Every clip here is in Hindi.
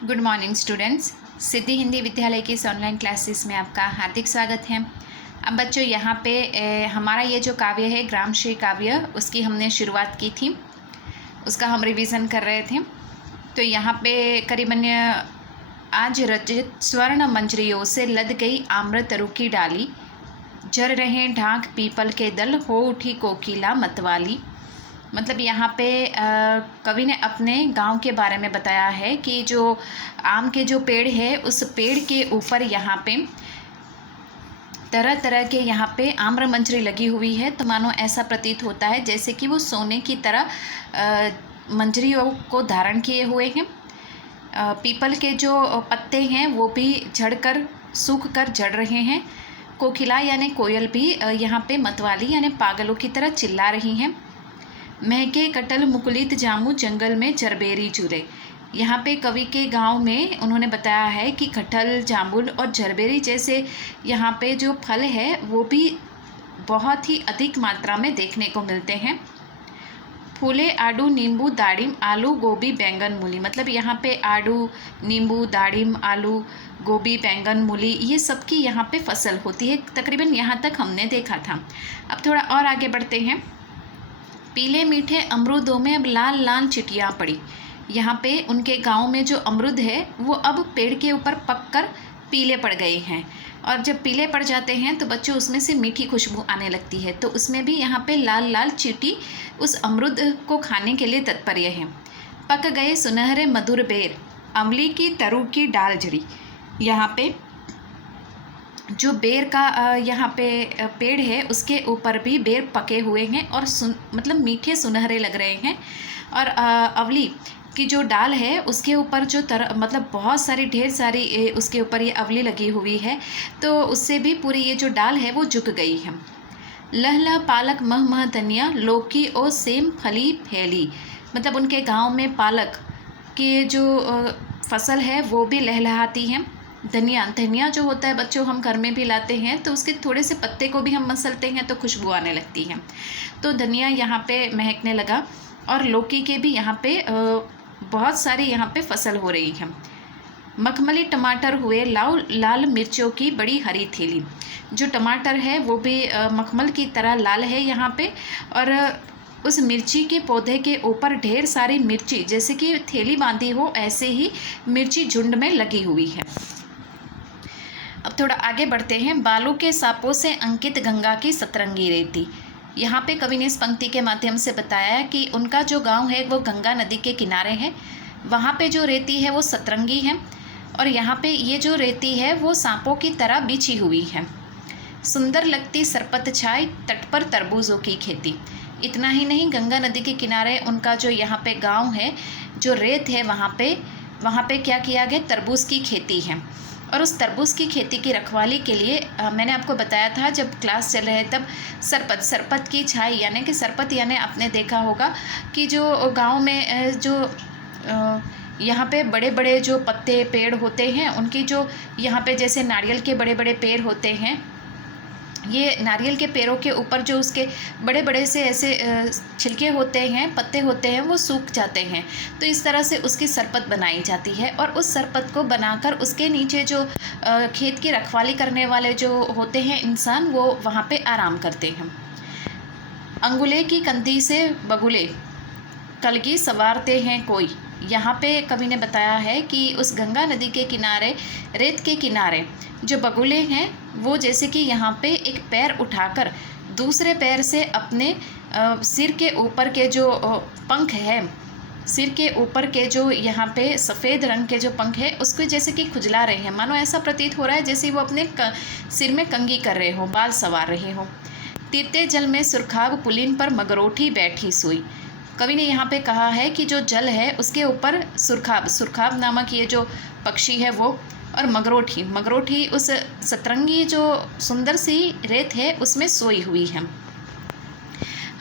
Good morning students. Siddhi Hindi Vidyalaya की इस ऑनलाइन क्लासेस में आपका हार्दिक स्वागत है। अब बच्चों यहाँ पे हमारा ये जो काव्य है ग्राम श्री काव्य, उसकी हमने शुरुआत की थी, उसका हम रिवीजन कर रहे थे। तो यहाँ पे करीबन आज रचित स्वर्ण मंजरियों से लद गई आम्रत रुकी डाली, जर रहे ढाक पीपल के दल, हो उठी कोकिला मतवाली। मतलब यहाँ पे कवि ने अपने गांव के बारे में बताया है कि जो आम के जो पेड़ है उस पेड़ के ऊपर यहाँ पे तरह तरह के यहाँ पे आम्र मंजरी लगी हुई है। तो मानो ऐसा प्रतीत होता है जैसे कि वो सोने की तरह मंजरियों को धारण किए हुए हैं। पीपल के जो पत्ते हैं वो भी झड़कर सूख कर झड़ रहे हैं। कोकिला यानी कोयल भी यहाँ पे मतवाली यानी पागलों की तरह चिल्ला रही हैं। महके कटल मुकुलित जामू जंगल में जरबेरी चूरे। यहाँ पे कवि के गांव में उन्होंने बताया है कि कटहल, जामुन और जरबेरी जैसे यहाँ पे जो फल है वो भी बहुत ही अधिक मात्रा में देखने को मिलते हैं। फूले आड़ू नींबू दाड़िम आलू गोभी बैंगन मूली। मतलब यहाँ पे आड़ू, नींबू, दाड़िम, आलू, गोभी, बैंगन, मूली ये सब की यहाँ पे फसल होती है। तकरीबन यहाँ तक हमने देखा था। अब थोड़ा और आगे बढ़ते हैं। पीले मीठे अमरूदों में अब लाल लाल चिटियाँ पड़ी। यहाँ पे उनके गांव में जो अमरूद है वो अब पेड़ के ऊपर पककर पीले पड़ गए हैं, और जब पीले पड़ जाते हैं तो बच्चों उसमें से मीठी खुशबू आने लगती है। तो उसमें भी यहाँ पे लाल लाल चींटी उस अमरूद को खाने के लिए तत्पर हैं। पक गए सुनहरे मधुर बेर, अमली की तरु की डाल झड़ी। यहाँ पे जो बेर का यहाँ पे पेड़ है उसके ऊपर भी बेर पके हुए हैं और मतलब मीठे सुनहरे लग रहे हैं। और अवली की जो डाल है उसके ऊपर जो मतलब बहुत सारी ढेर सारी उसके ऊपर ये अवली लगी हुई है, तो उससे भी पूरी ये जो डाल है वो झुक गई है। लह लह पालक मह मह धनिया, लौकी और सेम फली फैली। मतलब उनके गांव में पालक की जो फसल है वो भी लहलहाती है। धनिया जो होता है बच्चों हम घर में भी लाते हैं, तो उसके थोड़े से पत्ते को भी हम मसलते हैं तो खुशबू आने लगती है। तो धनिया यहाँ पे महकने लगा, और लौकी के भी यहाँ पे बहुत सारी यहाँ पे फसल हो रही है। मखमली टमाटर हुए लाल लाल मिर्चों की बड़ी हरी थैली। जो टमाटर है वो भी मखमल की तरह लाल है यहाँ पे, और उस मिर्ची के पौधे के ऊपर ढेर सारी मिर्ची जैसे कि थैली बांधी हो ऐसे ही मिर्ची झुंड में लगी हुई है। अब थोड़ा आगे बढ़ते हैं। बालू के सांपों से अंकित गंगा की सतरंगी रेती। यहाँ पे कवि ने इस पंक्ति के माध्यम से बताया कि उनका जो गांव है वो गंगा नदी के किनारे है। वहाँ पे जो रेती है वो सतरंगी है, और यहाँ पे ये जो रेती है वो सांपों की तरह बिछी हुई है। सुंदर लगती सरपत छाई, तट पर तरबूजों की खेती। इतना ही नहीं, गंगा नदी के किनारे उनका जो यहाँ पे गाँव है, जो रेत है वहाँ पे क्या किया गया, तरबूज की खेती है। और उस तरबूज की खेती की रखवाली के लिए मैंने आपको बताया था जब क्लास चल रहे तब, सरपत की छाई यानी कि सरपत यानी आपने देखा होगा कि जो गांव में जो यहाँ पे बड़े बड़े जो पत्ते पेड़ होते हैं उनकी जो यहाँ पे जैसे नारियल के बड़े बड़े पेड़ होते हैं, ये नारियल के पेड़ों के ऊपर जो उसके बड़े बड़े से ऐसे छिलके होते हैं, पत्ते होते हैं, वो सूख जाते हैं। तो इस तरह से उसकी सरपत बनाई जाती है, और उस सरपत को बनाकर उसके नीचे जो खेत की रखवाली करने वाले जो होते हैं इंसान, वो वहाँ पे आराम करते हैं। अंगुले की कंधी से बगुले कलगी सवारते हैं कोई। यहाँ पे कवि ने बताया है कि उस गंगा नदी के किनारे, रेत के किनारे जो बगुले हैं वो जैसे कि यहाँ पे एक पैर उठाकर दूसरे पैर से अपने सिर के ऊपर के जो पंख है, सिर के ऊपर के जो यहाँ पे सफ़ेद रंग के जो पंख है उसको जैसे कि खुजला रहे हैं। मानो ऐसा प्रतीत हो रहा है जैसे वो अपने सिर में कंघी कर रहे हो, बाल संवार रहे हो। तीरते जल में सुरखाब पुलिन पर मगरोठी बैठी सोई। कवि ने यहाँ पे कहा है कि जो जल है उसके ऊपर सुरखाब नामक ये जो पक्षी है वो, और मगरोठी उस सतरंगी जो सुंदर सी रेत है उसमें सोई हुई है।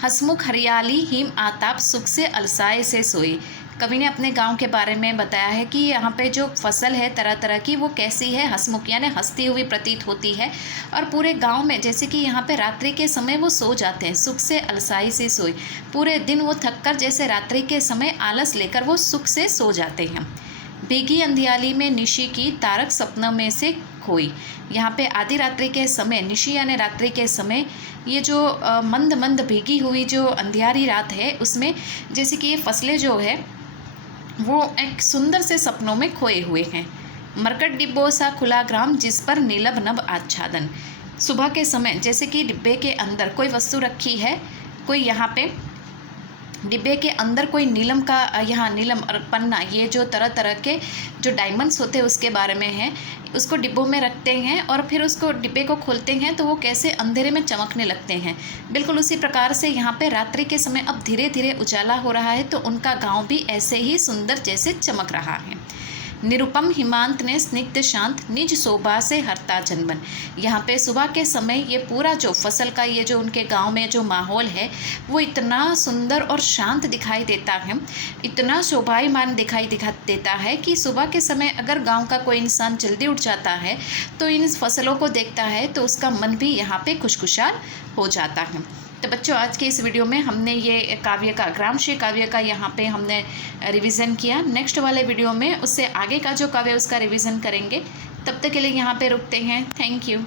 हसमुख हरियाली हिम आताप सुख से अलसाए से सोई। कवि ने अपने गांव के बारे में बताया है कि यहाँ पे जो फसल है तरह तरह की वो कैसी है, हसमुख यानी हंसती हुई प्रतीत होती है। और पूरे गांव में जैसे कि यहाँ पे रात्रि के समय वो सो जाते हैं, सुख से अलसाई से सोई। पूरे दिन वो थक कर जैसे रात्रि के समय आलस लेकर वो सुख से सो जाते हैं। भीगी अंधियाली में निशी की तारक सपनों में से खोई। यहाँ पे आधी रात्रि के समय, निशी यानी रात्रि के समय, ये जो मंद मंद भीगी हुई जो अंधियारी रात है उसमें जैसे कि ये फसलें जो है वो एक सुंदर से सपनों में खोए हुए हैं। मरकट डिब्बों सा खुला ग्राम जिस पर नीलब नभ आच्छादन। सुबह के समय जैसे कि डिब्बे के अंदर कोई वस्तु रखी है, कोई यहाँ पे डिब्बे के अंदर कोई नीलम का, यहाँ नीलम और पन्ना, ये जो तरह तरह के जो डायमंड्स होते हैं उसके बारे में है। उसको डिब्बों में रखते हैं और फिर उसको डिब्बे को खोलते हैं तो वो कैसे अंधेरे में चमकने लगते हैं। बिल्कुल उसी प्रकार से यहाँ पे रात्रि के समय अब धीरे धीरे उजाला हो रहा है तो उनका गांव भी ऐसे ही सुंदर जैसे चमक रहा है। निरुपम हिमांत ने स्निग्ध शांत निज शोभा से हरता जनमन। यहाँ पे सुबह के समय ये पूरा जो फसल का ये जो उनके गांव में जो माहौल है वो इतना सुंदर और शांत दिखाई देता है, इतना शोभायमान दिखाई देता है कि सुबह के समय अगर गांव का कोई इंसान जल्दी उठ जाता है तो इन फसलों को देखता है तो उसका मन भी यहाँ पे खुशखुशाल हो जाता है। तो बच्चों, आज के इस वीडियो में हमने ये काव्य का, ग्रामश्री काव्य का यहाँ पे हमने रिवीजन किया। नेक्स्ट वाले वीडियो में उससे आगे का जो काव्य उसका रिवीजन करेंगे। तब तक के लिए यहाँ पे रुकते हैं। Thank you.